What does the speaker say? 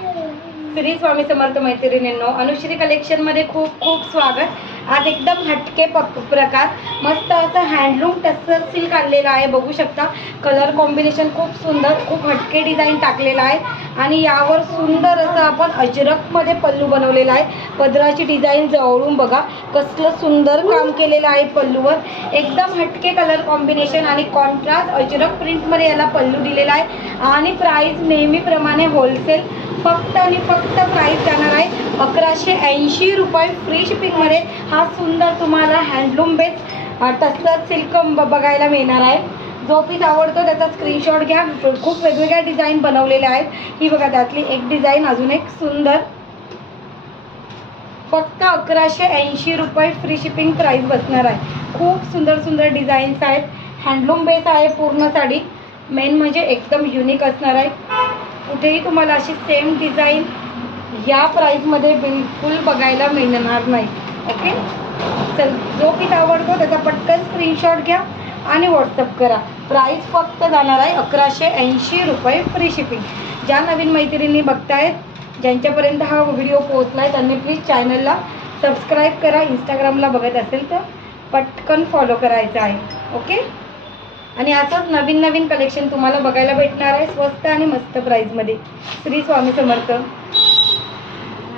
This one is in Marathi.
श्री स्वामी समर्थ मैत्रिणींनो, अनुश्री कलेक्शनमध्ये खूप खूप स्वागत. आज एकदम हटके प्रकार मस्त असं हँडलूम टस्सर सिल्क आणलेलं आहे. बघू शकता कलर कॉम्बिनेशन खूप सुंदर, खूप हटके डिझाईन टाकलेला आहे आणि यावर सुंदर असं आपण अजरकमध्ये पल्लू बनवलेला आहे. पदराची डिझाईन जवळून बघा, कसलं सुंदर काम केलेलं आहे पल्लूवर. एकदम हटके कलर कॉम्बिनेशन आणि कॉन्ट्रास्ट अजरक प्रिंटमध्ये याला पल्लू दिलेला आहे आणि प्राइस नेहमीप्रमाणे होलसेल फक्त आणि फक्त प्राइस जाणार आहे 1180 रुपये फ्री शिपिंगमध्ये. हा सुंदर तुम्हाला हँडलूम बेस टस्सर सिल्क बघायला मिळणार आहे. जो पीस आवडतो त्याचा स्क्रीनशॉट घ्या. खूप वेगवेगळ्या डिझाईन बनवलेल्या आहेत. ही बघा त्यातली एक डिझाईन, अजून एक सुंदर. फक्त 1180 रुपये फ्री शिपिंग प्राइस बसणार आहे. खूप सुंदर सुंदर डिझाईन्स आहेत. हँडलूम बेस आहे पूर्ण साडी. मेन म्हणजे एकदम युनिक असणार आहे. कुठेही तुम्हाला अशी सेम डिझाईन या प्राईसमध्ये बिलकुल बघायला मिळणार नाही. ओके, चल जो पीस आवडतो त्याचा पटकन स्क्रीनशॉट घ्या आणि व्हॉट्सअप करा. प्राईस फक्त जाणार आहे 1180 रुपये फ्री शिपिंग. ज्या नवीन मैत्रिणी बघतायत, ज्यांच्यापर्यंत हा व्हिडिओ पोहोचला आहे, त्यांनी प्लीज चॅनलला सबस्क्राईब करा. इंस्टाग्रामला बघत असेल तर पटकन फॉलो करायचं आहे. ओके, आणि असंच नवीन नवीन कलेक्शन तुम्हाला बघायला भेटणार आहे स्वस्त आणि मस्त प्राईजमध्ये. श्री स्वामी समर्थ.